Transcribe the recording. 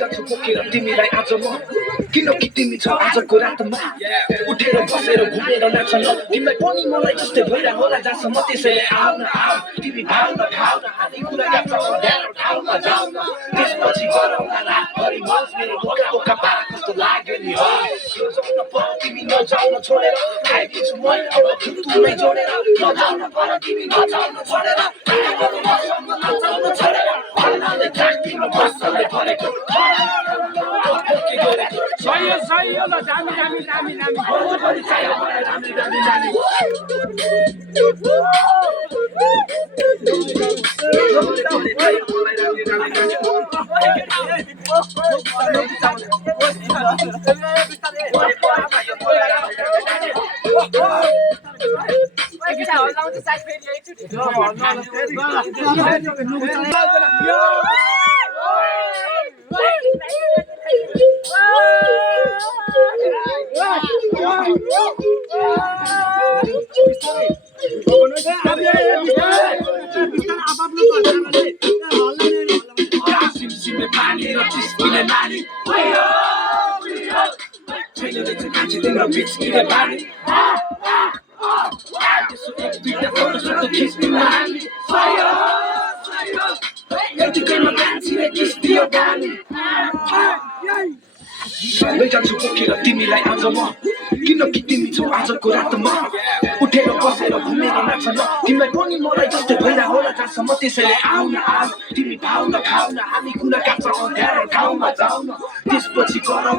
जान्छु बोकेर तिमीलाई आज म किनकि तिमी छ आजको रातमा उठेर बसेर घुमेर नाच्न तिमीलाई पनि मलाई जस्तै भइरा होला जहाँसम्म त्यसैले आउन तिमी भाउन खाउन हामी कुरा गर्छौँ ध्यान ठाउँमा जाउन त्यसपछि गरौँला रातभरि मौज मेरो बोका बोका पारा कस्तो लाग्यो नि हो जौन पर तिमी नजाउन छोडेर खाइदिन्छु मैले अब खुट्टुमै जोडेर नजाउन पर तिमी नजाउन छोडेर नजाउन छोडेर हल्लाले ट्र्याकमा बस्छले भनेको सही हो ल दामी जान्छु बोकेर तिमीलाई आज म किनकि तिमी छौ आजको रातमा उठेर बसेर घुमेर नाच्न तिमीलाई पनि मलाई जस्तै भइरा होला जहाँसम्म त्यसैले आउन तिमी भाउन खाउन हामी कुरा काट्छौँ ध्यान ठाउँमा जाउन त्यसपछि गरौँ